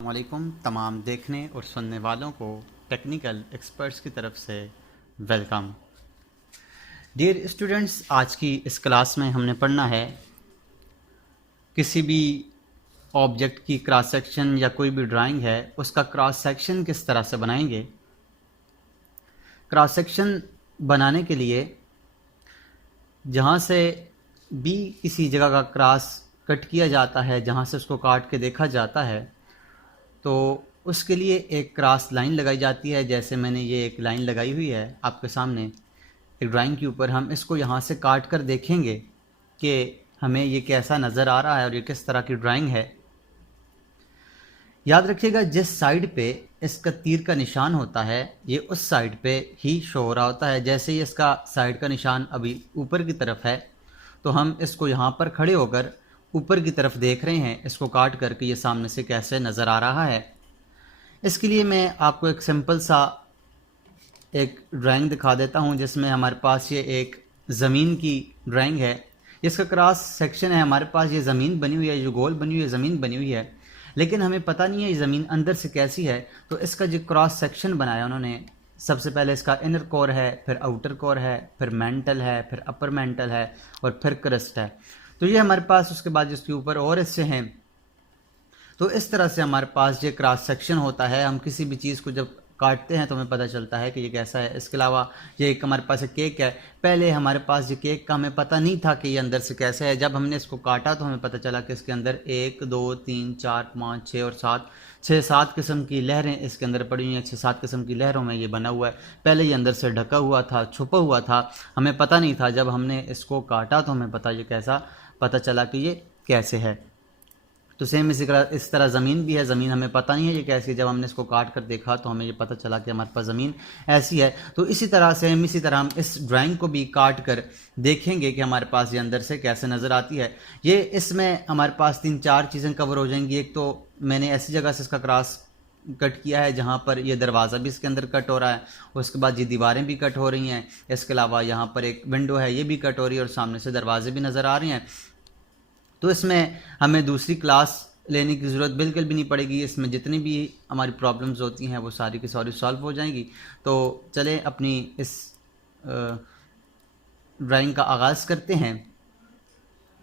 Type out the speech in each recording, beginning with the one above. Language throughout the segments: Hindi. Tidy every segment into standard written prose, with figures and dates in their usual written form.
वालेकुम तमाम देखने और सुनने वालों को टेक्निकल एक्सपर्ट्स की तरफ से वेलकम। डियर स्टूडेंट्स, आज की इस क्लास में हमने पढ़ना है किसी भी ऑब्जेक्ट की क्रॉस सेक्शन या कोई भी ड्राइंग है उसका क्रॉस सेक्शन किस तरह से बनाएंगे। क्रॉस सेक्शन बनाने के लिए जहाँ से भी किसी जगह का क्रॉस कट किया जाता है, जहाँ से उसको काट के देखा जाता है, तो उसके लिए एक क्रॉस लाइन लगाई जाती है। जैसे मैंने ये एक लाइन लगाई हुई है आपके सामने एक ड्राइंग के ऊपर। हम इसको यहाँ से काट कर देखेंगे कि हमें ये कैसा नज़र आ रहा है और ये किस तरह की ड्राइंग है। याद रखिएगा, जिस साइड पे इसका तीर का निशान होता है ये उस साइड पे ही शो हो रहा होता है। जैसे ही इसका साइड का निशान अभी ऊपर की तरफ है तो हम इसको यहाँ पर खड़े होकर ऊपर की तरफ देख रहे हैं, इसको काट करके ये सामने से कैसे नज़र आ रहा है। इसके लिए मैं आपको एक सिंपल सा एक ड्राइंग दिखा देता हूँ जिसमें हमारे पास ये एक ज़मीन की ड्राइंग है। इसका क्रॉस सेक्शन है, हमारे पास ये ज़मीन बनी हुई है, जो गोल बनी हुई है ज़मीन बनी हुई है, लेकिन हमें पता नहीं है ये ज़मीन अंदर से कैसी है। तो इसका जो क्रॉस सेक्शन बनाया उन्होंने, सबसे पहले इसका इनर कोर है, फिर आउटर कोर है, फिर मेंटल है, फिर अपर मेंटल है और फिर क्रस्ट है। तो ये हमारे पास उसके बाद जिसके ऊपर और हिस्से हैं। तो इस तरह से हमारे पास ये क्रॉस सेक्शन होता है। हम किसी भी चीज़ को जब काटते हैं तो हमें पता चलता है कि ये कैसा है। इसके अलावा ये एक हमारे पास एक केक है। पहले हमारे पास ये केक का हमें पता नहीं था कि ये अंदर से कैसे है। जब हमने इसको काटा तो हमें पता चला कि इसके अंदर 1 2 3 4 5 6 और 7 6-7 किस्म की लहरें इसके अंदर पड़ी हुई हैं। 6-7 किस्म की लहरों में ये बना हुआ है। पहले ये अंदर से ढका हुआ था, छुपा हुआ था, हमें पता नहीं था। जब हमने इसको काटा तो हमें पता चला कि ये कैसे है। तो सेम इस तरह ज़मीन भी है। ज़मीन हमें पता नहीं है ये कैसी है। जब हमने इसको काट कर देखा तो हमें ये पता चला कि हमारे पास ज़मीन ऐसी है। तो इसी तरह हम इस ड्राइंग को भी काट कर देखेंगे कि हमारे पास ये अंदर से कैसे नज़र आती है। ये इसमें हमारे पास 3-4 चीज़ें कवर हो जाएंगी। एक तो मैंने ऐसी जगह से इसका क्रॉस कट किया है जहाँ पर ये दरवाज़ा भी इसके अंदर कट हो रहा है, उसके बाद ये दीवारें भी कट हो रही हैं। इसके अलावा यहाँ पर एक विंडो है, ये भी कट हो रही है और सामने से दरवाजे भी नज़र आ रहे हैं। तो इसमें हमें दूसरी क्लास लेने की ज़रूरत बिल्कुल भी नहीं पड़ेगी। इसमें जितनी भी हमारी प्रॉब्लम्स होती हैं वो सारी की सारी सॉल्व हो जाएंगी। तो चलें अपनी इस ड्राइंग का आगाज़ करते हैं।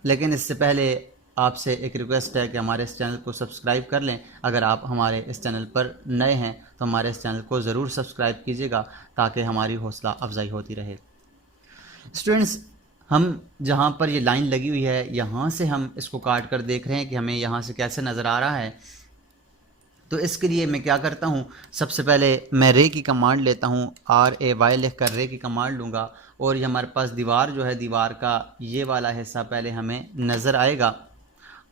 लेकिन इससे पहले आपसे एक रिक्वेस्ट है कि हमारे इस चैनल को सब्सक्राइब कर लें। अगर आप हमारे इस चैनल पर नए हैं तो हमारे इस चैनल को ज़रूर सब्सक्राइब कीजिएगा ताकि हमारी हौसला अफजाई होती रहे। स्टूडेंट्स, हम जहाँ पर ये लाइन लगी हुई है यहाँ से हम इसको काट कर देख रहे हैं कि हमें यहाँ से कैसे नज़र आ रहा है। तो इसके लिए मैं क्या करता हूँ, सबसे पहले मैं रे की कमांड लेता हूँ, RAY लिख कर रे की कमांड लूँगा और ये हमारे पास दीवार जो है, दीवार का ये वाला हिस्सा पहले हमें नज़र आएगा।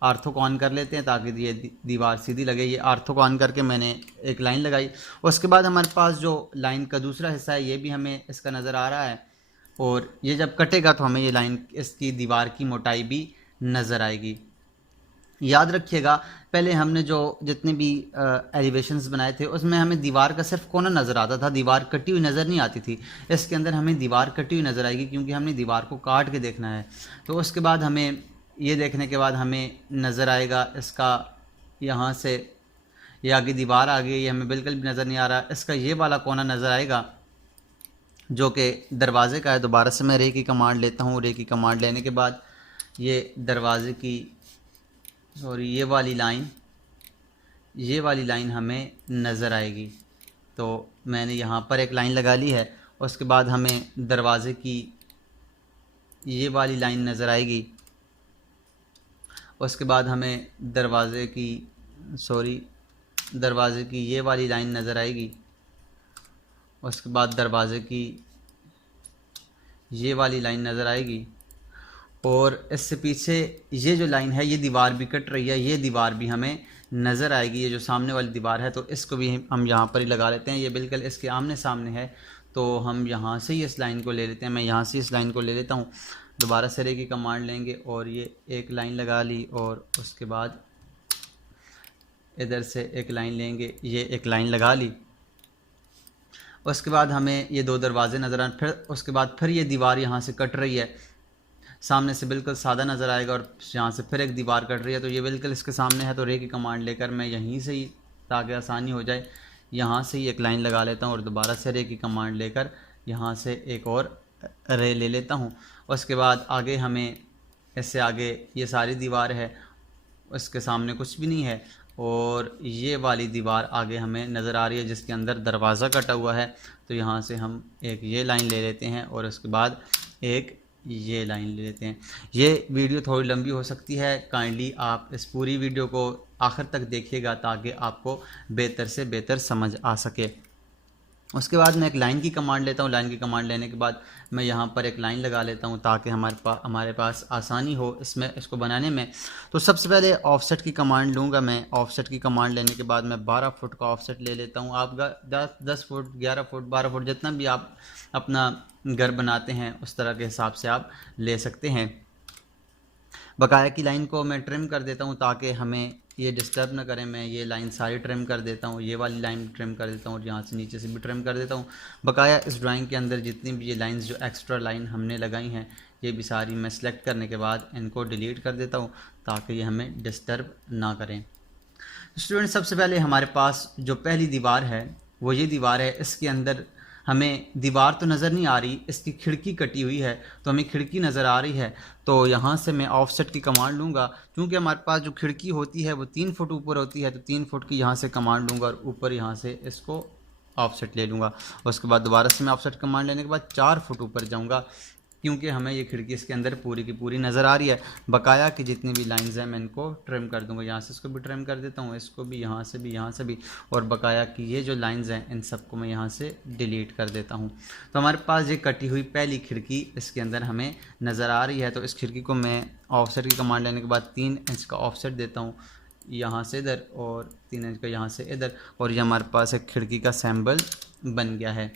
आर्थो को ऑन कर लेते हैं ताकि ये दीवार सीधी लगे। ये आर्थो को ऑन करके मैंने एक लाइन लगाई। उसके बाद हमारे पास जो लाइन का दूसरा हिस्सा है ये भी हमें इसका नज़र आ रहा है और ये जब कटेगा तो हमें ये लाइन इसकी दीवार की मोटाई भी नज़र आएगी। याद रखिएगा, पहले हमने जो जितने भी एलिवेशंस बनाए थे उसमें हमें दीवार का सिर्फ कोना नज़र आता था, दीवार कटी हुई नज़र नहीं आती थी। इसके अंदर हमें दीवार कटी हुई नज़र आएगी क्योंकि हमने दीवार को काट के देखना है। तो उसके बाद हमें ये देखने के बाद हमें नज़र आएगा इसका यहाँ से ये आगे दीवार आ गई, ये हमें बिल्कुल भी नज़र नहीं आ रहा। इसका ये वाला कोना नज़र आएगा जो कि दरवाज़े का है। दोबारा से मैं रे की कमांड लेता हूँ। रे की कमांड लेने के बाद ये दरवाज़े की ये वाली लाइन हमें नज़र आएगी। तो मैंने यहाँ पर एक लाइन लगा ली है। उसके बाद हमें दरवाज़े की ये वाली लाइन नज़र आएगी। उसके बाद हमें दरवाज़े की ये वाली लाइन नज़र आएगी। उसके बाद दरवाज़े की ये वाली लाइन नज़र आएगी और इससे पीछे ये जो लाइन है ये दीवार भी कट रही है, ये दीवार भी हमें नज़र आएगी। ये जो सामने वाली दीवार है तो इसको भी हम यहाँ पर ही लगा लेते हैं। ये बिल्कुल इसके आमने सामने है तो हम यहाँ से ही इस लाइन को ले लेते हैं। मैं यहाँ से इस लाइन को ले लेता हूँ। दोबारा से रे की कमांड लेंगे और ये एक लाइन लगा ली और उसके बाद इधर से एक लाइन लेंगे, ये एक लाइन लगा ली। उसके बाद हमें ये 2 दरवाजे नज़र आए। फिर उसके बाद फिर ये दीवार यहाँ से कट रही है, सामने से बिल्कुल सादा नज़र आएगा और यहाँ से फिर एक दीवार कट रही है। तो ये बिल्कुल इसके सामने है। तो रे की कमांड लेकर मैं यहीं से ही ताकि आसानी हो जाए। यहाँ से ही एक लाइन लगा लेता हूँ और दोबारा से रे की कमांड लेकर यहाँ से एक और रे ले लेता हूँ। उसके बाद आगे हमें इससे आगे ये सारी दीवार है, उसके सामने कुछ भी नहीं है, और ये वाली दीवार आगे हमें नज़र आ रही है जिसके अंदर दरवाज़ा कटा हुआ है। तो यहाँ से हम एक ये लाइन ले लेते हैं और उसके बाद एक ये लाइन ले लेते हैं। ये वीडियो थोड़ी लंबी हो सकती है, काइंडली आप इस पूरी वीडियो को आखिर तक देखिएगा ताकि आपको बेहतर से बेहतर समझ आ सके। उसके बाद मैं एक लाइन की कमांड लेता हूँ। लाइन की कमांड लेने के बाद मैं यहाँ पर एक लाइन लगा लेता हूँ ताकि हमारे पास आसानी हो इसमें इसको बनाने में। तो सबसे पहले ऑफसेट की कमांड लूँगा मैं। ऑफसेट की कमांड लेने के बाद मैं 12 फुट का ऑफसेट ले लेता हूँ। आप 10 फुट, 11 फुट, 12 फुट, जितना भी आप अपना घर बनाते हैं उस तरह के हिसाब से आप ले सकते हैं। बकाया की लाइन को मैं ट्रिम कर देता हूँ ताकि हमें ये डिस्टर्ब ना करें। मैं ये लाइन सारी ट्रिम कर देता हूँ, ये वाली लाइन ट्रिम कर देता हूँ और यहाँ से नीचे से भी ट्रिम कर देता हूँ। बकाया इस ड्राइंग के अंदर जितनी भी ये लाइंस जो एक्स्ट्रा लाइन हमने लगाई हैं ये भी सारी मैं सेलेक्ट करने के बाद इनको डिलीट कर देता हूँ ताकि ये हमें डिस्टर्ब ना करें। स्टूडेंट, सबसे पहले हमारे पास जो पहली दीवार है वो ये दीवार है। इसके अंदर हमें दीवार तो नज़र नहीं आ रही, इसकी खिड़की कटी हुई है तो हमें खिड़की नज़र आ रही है। तो यहाँ से मैं ऑफसेट की कमांड लूँगा। क्योंकि हमारे पास जो खिड़की होती है वो 3 फुट ऊपर होती है तो 3 फुट की यहाँ से कमांड लूँगा और ऊपर यहाँ से इसको ऑफसेट ले लूँगा। उसके बाद दोबारा से मैं ऑफसेट कमांड लेने के बाद 4 फुट ऊपर जाऊँगा क्योंकि हमें ये खिड़की इसके अंदर पूरी की पूरी नज़र आ रही है। बकाया की जितनी भी लाइंस हैं मैं इनको ट्रिम कर दूंगा। यहाँ से इसको भी ट्रिम कर देता हूँ, इसको भी, यहाँ से भी, यहाँ से भी, और बकाया की ये जो लाइंस हैं इन सबको मैं यहाँ से डिलीट कर देता हूँ। तो हमारे पास ये कटी हुई पहली खिड़की इसके अंदर हमें नज़र आ रही है। तो इस खिड़की को मैं ऑफसेट की कमांड लेने के बाद 3 इंच का ऑफसेट देता हूँ यहाँ से इधर और 3 इंच का यहाँ से इधर, और ये हमारे पास एक खिड़की का सैम्बल बन गया है।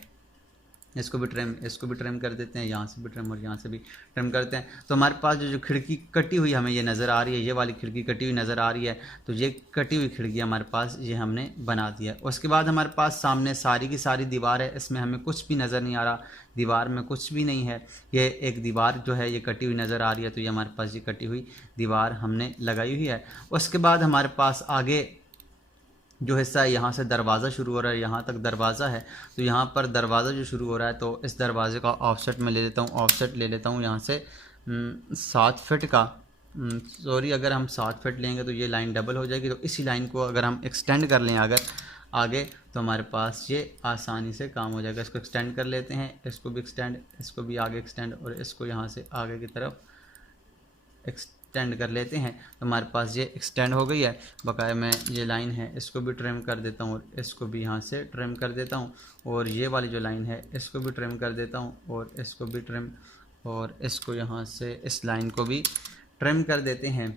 इसको भी ट्रिम कर देते हैं, यहाँ से भी ट्रिम और यहाँ से भी ट्रिम करते हैं। तो हमारे पास जो खिड़की कटी हुई हमें ये नज़र आ रही है, ये वाली खिड़की कटी हुई नज़र आ रही है। तो ये कटी हुई खिड़की हमारे पास ये हमने बना दिया। उसके बाद हमारे पास सामने सारी की सारी दीवार है, इसमें हमें कुछ भी नज़र नहीं आ रहा, दीवार में कुछ भी नहीं है। ये एक दीवार जो है ये कटी हुई नज़र आ रही है। तो ये हमारे पास ये कटी हुई दीवार हमने लगाई हुई है। उसके बाद हमारे पास आगे जो हिस्सा है यहाँ से दरवाज़ा शुरू हो रहा है, यहाँ तक दरवाज़ा है। तो यहाँ पर दरवाज़ा जो शुरू हो रहा है तो इस दरवाज़े का ऑफसेट में ले लेता हूँ। ऑफसेट ले लेता हूँ यहाँ से 7 फिट का। सॉरी, अगर हम 7 फिट लेंगे तो ये लाइन डबल हो जाएगी। तो इसी लाइन को अगर हम एक्सटेंड कर लें अगर आगे तो हमारे पास ये आसानी से काम हो जाएगा। इसको एक्सटेंड कर लेते हैं, इसको भी एक्सटेंड, इसको भी आगे एक्सटेंड, और इसको यहाँ से आगे की तरफ एक्सटेंड कर लेते हैं। तो हमारे पास ये एक्सटेंड हो गई है। बकाया मैं ये लाइन है इसको भी ट्रिम कर देता हूँ और इसको भी यहाँ से ट्रिम कर देता हूँ, और ये वाली जो लाइन है इसको भी ट्रिम कर देता हूँ और इसको भी ट्रिम, और इसको यहाँ से इस लाइन को भी ट्रिम कर देते हैं।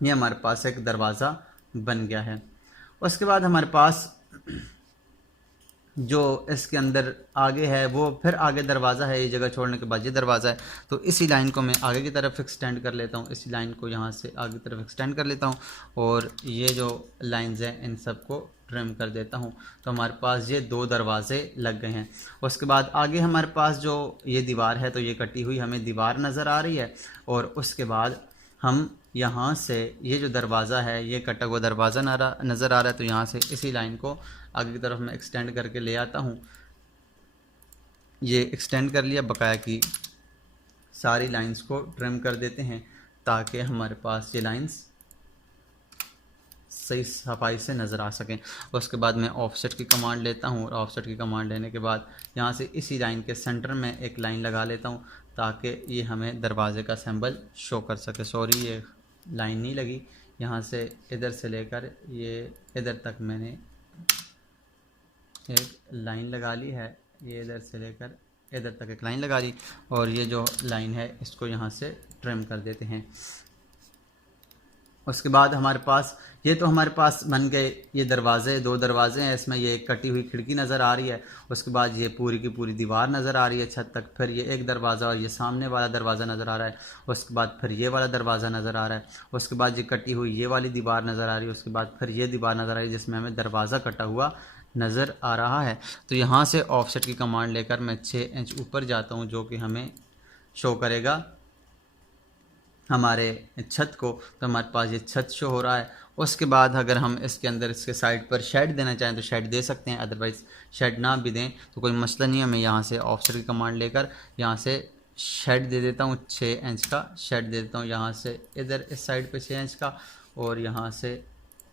ये हमारे पास एक दरवाज़ा बन गया है। उसके बाद हमारे पास जो इसके अंदर आगे है वो फिर आगे दरवाज़ा है, ये जगह छोड़ने के बाद ये दरवाज़ा है। तो इसी लाइन को मैं आगे की तरफ एक्सटेंड कर लेता हूँ, इसी लाइन को यहाँ से आगे की तरफ एक्सटेंड कर लेता हूँ और ये जो लाइंस हैं इन सब को ट्रिम कर देता हूँ। तो हमारे पास ये 2 दरवाज़े लग गए हैं। उसके बाद आगे हमारे पास जो ये दीवार है तो ये कटी हुई हमें दीवार नज़र आ रही है, और उसके बाद हम यहाँ से ये जो दरवाज़ा है ये कटा हुआ दरवाज़ा नज़र आ रहा है। तो यहाँ से इसी लाइन को आगे की तरफ मैं एक्सटेंड करके ले आता हूँ। ये एक्सटेंड कर लिया, बकाया की सारी लाइंस को ट्रिम कर देते हैं ताकि हमारे पास ये लाइंस सही सफाई से नज़र आ सकें। उसके बाद मैं ऑफसेट की कमांड लेता हूँ और ऑफसेट की कमांड लेने के बाद यहाँ से इसी लाइन के सेंटर में एक लाइन लगा लेता हूँ ताकि ये हमें दरवाज़े का सिंबल शो कर सके। सॉरी, ये लाइन नहीं लगी। यहाँ से इधर से लेकर ये इधर तक मैंने एक लाइन लगा ली है, ये इधर से लेकर इधर तक एक लाइन लगा ली, और ये जो लाइन है इसको यहाँ से ट्रिम कर देते हैं। उसके बाद हमारे पास ये तो हमारे पास बन गए ये दरवाज़े, 2 दरवाज़े हैं, इसमें ये कटी हुई खिड़की नज़र आ रही है। उसके बाद ये पूरी की पूरी दीवार नज़र आ रही है छत तक। फिर ये एक दरवाज़ा और ये सामने वाला दरवाज़ा नज़र आ रहा है। उसके बाद फिर ये वाला दरवाज़ा नज़र आ रहा है। उसके बाद ये कटी हुई ये वाली दीवार नज़र आ रही है। उसके बाद फिर ये दीवार नज़र आ रही है जिसमें हमें दरवाज़ा कटा हुआ नज़र आ रहा है। तो यहाँ से ऑफसेट की कमांड लेकर मैं 6 इंच ऊपर जाता हूँ जो कि हमें शो करेगा हमारे छत को। तो हमारे पास ये छत शो हो रहा है। उसके बाद अगर हम इसके अंदर इसके साइड पर शेड देना चाहें तो शेड दे सकते हैं, अदरवाइज़ शेड ना भी दें तो कोई मसला नहीं है। मैं यहाँ से ऑफसेट की कमांड लेकर यहाँ से शेड दे देता हूँ, 6 इंच का शेड दे देता हूँ यहाँ से इधर इस साइड पे 6 इंच का, और यहाँ से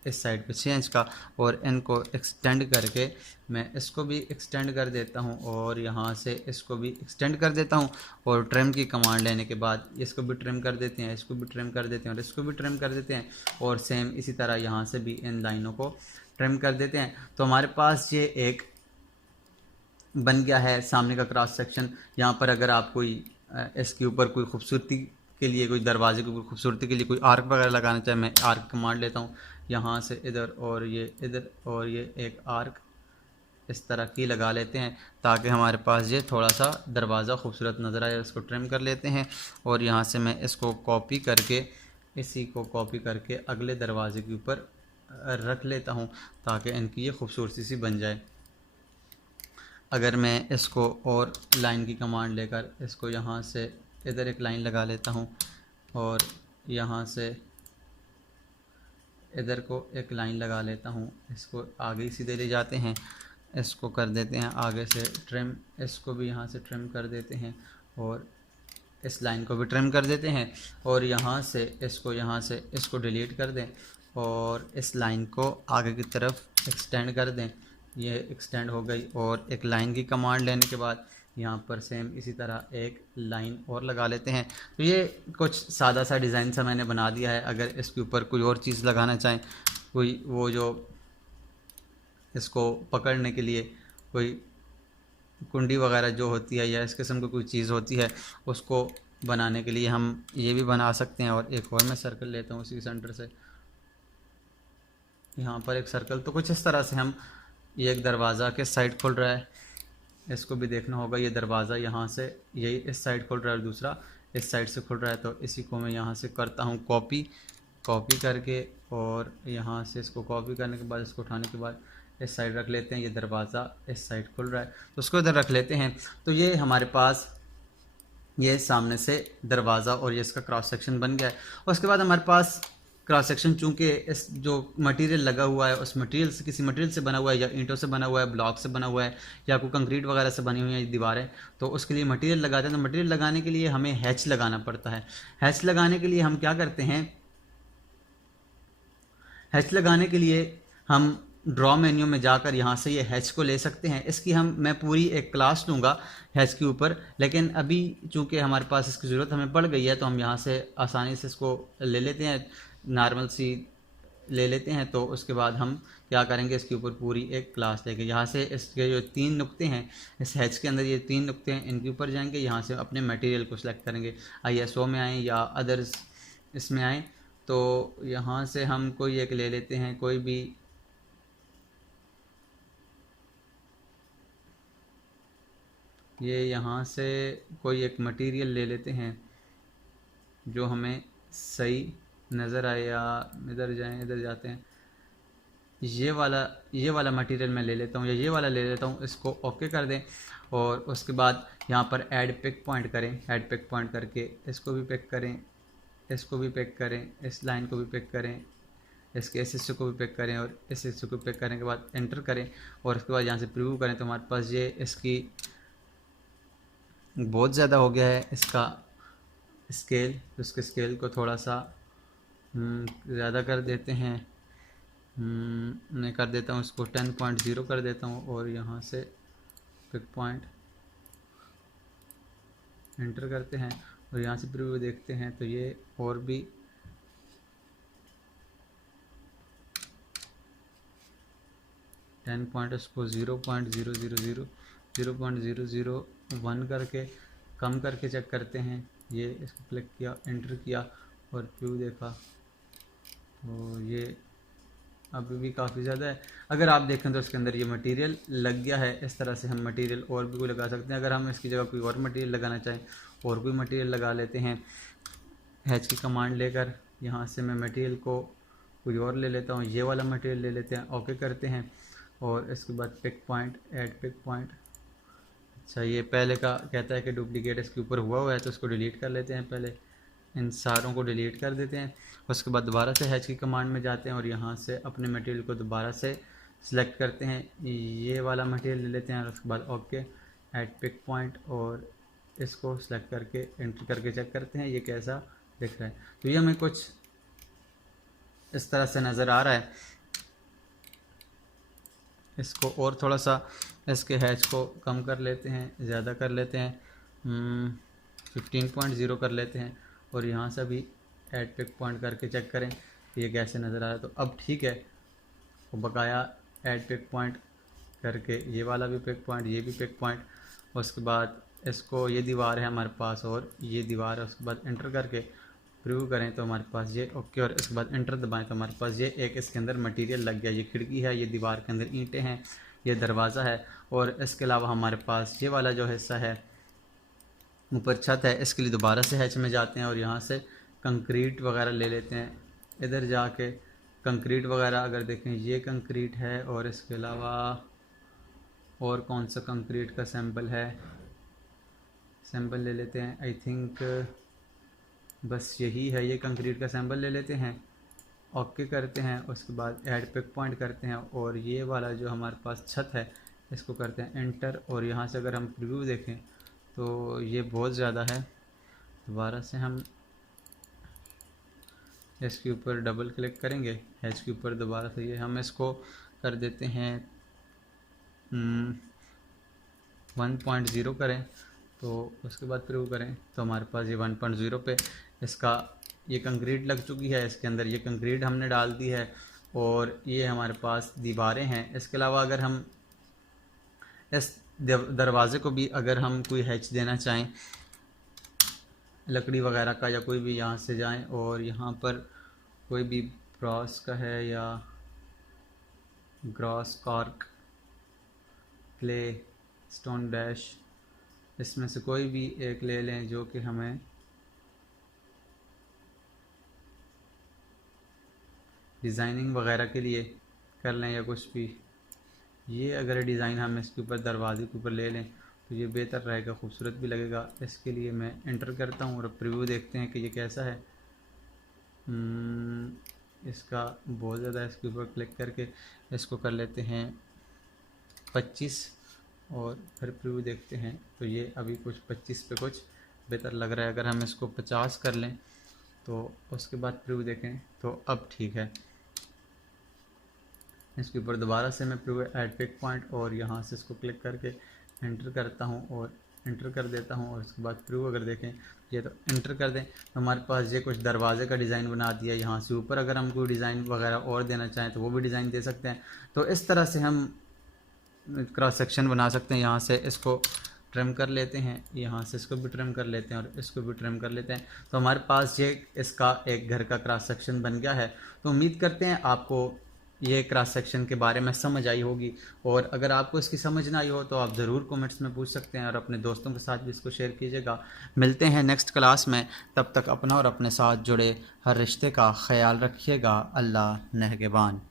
इस साइड पे 6 इंच का, और इनको एक्सटेंड करके मैं इसको भी एक्सटेंड कर देता हूँ और यहाँ से इसको भी एक्सटेंड कर देता हूँ। और ट्रिम की कमांड लेने के बाद इसको भी ट्रिम कर देते हैं, इसको भी ट्रिम कर देते हैं और इसको भी ट्रिम कर देते हैं, और सेम इसी तरह यहाँ से भी इन लाइनों को ट्रिम कर देते हैं। तो हमारे पास ये एक बन गया है सामने का क्रॉस सेक्शन। यहाँ पर अगर आप कोई इसके ऊपर कोई खूबसूरती के लिए, कोई दरवाजे की खूबसूरती के लिए कोई आर्क वगैरह लगाना चाहे, मैं आर्क कमांड लेता हूँ यहाँ से इधर और ये इधर, और ये एक आर्क इस तरह की लगा लेते हैं ताकि हमारे पास ये थोड़ा सा दरवाज़ा खूबसूरत नज़र आए। इसको ट्रिम कर लेते हैं और यहाँ से मैं इसको कॉपी करके, इसी को कॉपी करके अगले दरवाजे के ऊपर रख लेता हूँ ताकि इनकी ये खूबसूरती सी बन जाए। अगर मैं इसको और लाइन की कमांड लेकर इसको यहाँ से इधर एक लाइन लगा लेता हूँ और यहाँ से इधर को एक लाइन लगा लेता हूँ, इसको आगे सीधे ले जाते हैं, इसको कर देते हैं आगे से ट्रिम, इसको भी यहाँ से ट्रिम कर देते हैं और इस लाइन को भी ट्रिम कर देते हैं, और यहाँ से इसको डिलीट कर दें और इस लाइन को आगे की तरफ एक्सटेंड कर दें। ये एक्सटेंड हो गई, और एक लाइन की कमांड लेने के बाद यहाँ पर सेम इसी तरह एक लाइन और लगा लेते हैं। तो ये कुछ सादा सा डिज़ाइन सा मैंने बना दिया है। अगर इसके ऊपर कोई और चीज़ लगाना चाहें, कोई वो जो इसको पकड़ने के लिए कोई कुंडी वगैरह जो होती है या इस किस्म की कोई चीज़ होती है, उसको बनाने के लिए हम ये भी बना सकते हैं। और एक और मैं सर्कल लेता हूँ उसी सेंटर से, यहाँ पर एक सर्कल। तो कुछ इस तरह से हम, ये एक दरवाज़ा के साइड खुल रहा है, इसको भी देखना होगा। ये दरवाज़ा यहाँ से यही इस साइड खुल रहा है और दूसरा इस साइड से खुल रहा है। तो इसी को मैं यहाँ से करता हूँ कॉपी करके, और यहाँ से इसको कॉपी करने के बाद इसको उठाने के बाद इस साइड रख लेते हैं। ये दरवाज़ा इस साइड खुल रहा है तो उसको इधर रख लेते हैं। तो ये हमारे पास ये सामने से दरवाज़ा और ये इसका क्रॉस सेक्शन बन गया है। उसके बाद हमारे पास क्रॉस सेक्शन, चूँकि इस जो मटेरियल लगा हुआ है उस मटेरियल से, किसी मटेरियल से बना हुआ है, या ईंटों से बना हुआ है, ब्लॉक से बना हुआ है, या कोई कंक्रीट वगैरह से बनी हुई है दीवारें, तो उसके लिए मटेरियल लगाते हैं। तो मटेरियल लगाने के लिए हमें हैच लगाना पड़ता है। हैच लगाने के लिए हम क्या करते हैं, हैच लगाने के लिए हम ड्रॉ मेन्यू में जाकर यहाँ से ये हैच को ले सकते हैं। इसकी मैं पूरी एक क्लास लूँगा हैच के ऊपर, लेकिन अभी चूँकि हमारे पास इसकी ज़रूरत हमें पड़ गई है तो हम यहाँ से आसानी से इसको ले लेते हैं, नॉर्मल सी ले लेते हैं। तो उसके बाद हम क्या करेंगे, इसके ऊपर पूरी एक क्लास लेके यहाँ से इसके जो 3 नुक्ते हैं इस हैच के अंदर, ये 3 नुक्ते हैं, इनके ऊपर जाएंगे, यहाँ से अपने मटेरियल को सिलेक्ट करेंगे। ISO में आएँ या अदर्स इसमें आएँ, तो यहाँ से हम कोई एक ले लेते हैं, कोई भी ये यहाँ से कोई एक मटेरियल ले लेते हैं जो हमें सही नज़र आए, या इधर जाएं, इधर जाते हैं, ये वाला मटेरियल मैं ले लेता हूँ या ये वाला ले लेता हूँ। इसको ओके कर दें और उसके बाद यहाँ पर ऐड पिक पॉइंट करें। ऐड पिक पॉइंट करके इसको भी पिक करें, इसको भी पिक करें, इस लाइन को भी पिक करें, इसके इस हिस्से को भी पिक करें, और इस हिस्से को पिक करने के बाद एंटर करें, और उसके बाद यहाँ से प्रीव्यू करें तो हमारे पास ये इसकी बहुत ज़्यादा हो गया है इसका स्केल। तो इसके स्केल को थोड़ा सा ज़्यादा कर देते हैं। मैं कर देता हूँ इसको 10.0 कर देता हूँ, और यहाँ से पिक पॉइंट एंटर करते हैं और यहाँ से प्रीव्यू देखते हैं तो ये और भी उसको 0.000 करके कम करके चेक करते हैं। ये इसको क्लिक किया, एंटर किया और प्रीव्यू देखा तो ये अभी भी काफ़ी ज़्यादा है। अगर आप देखें तो इसके अंदर ये मटेरियल लग गया है। इस तरह से हम मटेरियल और भी कोई लगा सकते हैं। अगर हम इसकी जगह कोई और मटेरियल लगाना चाहें और कोई मटेरियल लगा लेते हैं। हैच की कमांड लेकर यहाँ से मैं मटेरियल को कोई और ले लेता हूँ, ये वाला मटेरियल ले लेते हैं, ओके करते हैं, और इसके बाद pick point, add pick point. अच्छा, ये पहले का कहता है कि डुप्लीकेट इसके ऊपर हुआ है तो इसको डिलीट कर लेते हैं पहले। इन सारों को डिलीट कर देते हैं। उसके बाद दोबारा से हैच की कमांड में जाते हैं और यहाँ से अपने मटेरियल को दोबारा से सिलेक्ट करते हैं, ये वाला मटेरियल ले लेते हैं और उसके बाद ओके ऐड पिक पॉइंट और इसको सिलेक्ट करके एंटर करके चेक करते हैं ये कैसा दिख रहा है। तो ये हमें कुछ इस तरह से नज़र आ रहा है। इसको और थोड़ा सा इसके हैच को कम कर लेते हैं, ज़्यादा कर लेते हैं, 15.0 कर लेते हैं और यहाँ से भी ऐड पिक पॉइंट करके चेक करें ये कैसे नज़र आ रहा है। तो अब ठीक है, वो बकाया ऐड पिक पॉइंट करके ये वाला भी पिक पॉइंट, ये भी पिक पॉइंट, उसके बाद इसको ये दीवार है हमारे पास और ये दीवार है, उसके बाद एंटर करके प्रिव्यू करें तो हमारे पास ये ओके और इसके बाद एंटर दबाएं तो हमारे पास ये एक इसके अंदर मटेरियल लग गया। ये खिड़की है, ये दीवार के अंदर ईंटें हैं, ये दरवाज़ा है और इसके अलावा हमारे पास ये वाला जो हिस्सा है ऊपर छत है। इसके लिए दोबारा से हैच में जाते हैं और यहाँ से कंक्रीट वगैरह ले लेते हैं। इधर जाके कंक्रीट वगैरह अगर देखें ये कंक्रीट है और इसके अलावा और कौन सा कंक्रीट का सैंपल है, सैंपल ले लेते हैं। आई थिंक बस यही है, ये कंक्रीट का सैंपल ले लेते हैं, ओके करते हैं, उसके बाद ऐड पिक पॉइंट करते हैं और ये वाला जो हमारे पास छत है इसको करते हैं एंटर और यहाँ से अगर हम प्रीव्यू देखें तो ये बहुत ज़्यादा है। दोबारा से हम इसके ऊपर डबल क्लिक करेंगे, हैच के ऊपर दोबारा से ये हम इसको कर देते हैं 1.0 करें तो उसके बाद प्रूव करें तो हमारे पास ये 1.0 पे इसका ये कंक्रीट लग चुकी है। इसके अंदर ये कंक्रीट हमने डाल दी है और ये हमारे पास दीवारें हैं। इसके अलावा अगर हम इस दरवाज़े को भी अगर हम कोई हैच देना चाहें लकड़ी वगैरह का या कोई भी, यहाँ से जाएं और यहाँ पर कोई भी ब्रॉस का है या gross cork clay stone dash, इसमें से कोई भी एक ले लें जो कि हमें डिज़ाइनिंग वगैरह के लिए कर लें या कुछ भी। ये अगर डिज़ाइन हम इसके ऊपर दरवाजे के ऊपर ले लें तो ये बेहतर रहेगा, खूबसूरत भी लगेगा। इसके लिए मैं एंटर करता हूँ और प्रीव्यू देखते हैं कि ये कैसा है। इसका बहुत ज़्यादा, इसके ऊपर क्लिक करके इसको कर लेते हैं 25 और फिर प्रीव्यू देखते हैं तो ये अभी कुछ 25 पे कुछ बेहतर लग रहा है। अगर हम इसको 50 कर लें तो उसके बाद प्रीव्यू देखें तो अब ठीक है। इसके ऊपर दोबारा से मैं प्रीव्यू ऐड पिक पॉइंट और यहाँ से इसको क्लिक करके एंटर करता हूँ और एंटर कर देता हूँ और उसके बाद प्रीव्यू अगर देखें ये तो एंटर कर दें तो हमारे पास ये कुछ दरवाजे का डिज़ाइन बना दिया। यहाँ से ऊपर अगर हम कोई डिज़ाइन वगैरह और देना चाहें तो वो भी डिज़ाइन दे सकते हैं। तो इस तरह से हम क्रॉस सेक्शन बना सकते हैं। यहाँ से इसको ट्रिम कर लेते हैं, यहाँ से इसको भी ट्रिम कर लेते हैं और इसको भी ट्रिम कर लेते हैं। तो हमारे पास ये इसका एक घर का क्रॉस सेक्शन बन गया है। तो उम्मीद करते हैं आपको ये क्रॉस सेक्शन के बारे में समझ आई होगी और अगर आपको इसकी समझ ना आई हो तो आप ज़रूर कमेंट्स में पूछ सकते हैं और अपने दोस्तों के साथ भी इसको शेयर कीजिएगा। मिलते हैं नेक्स्ट क्लास में, तब तक अपना और अपने साथ जुड़े हर रिश्ते का ख्याल रखिएगा। अल्लाह नेहगबान।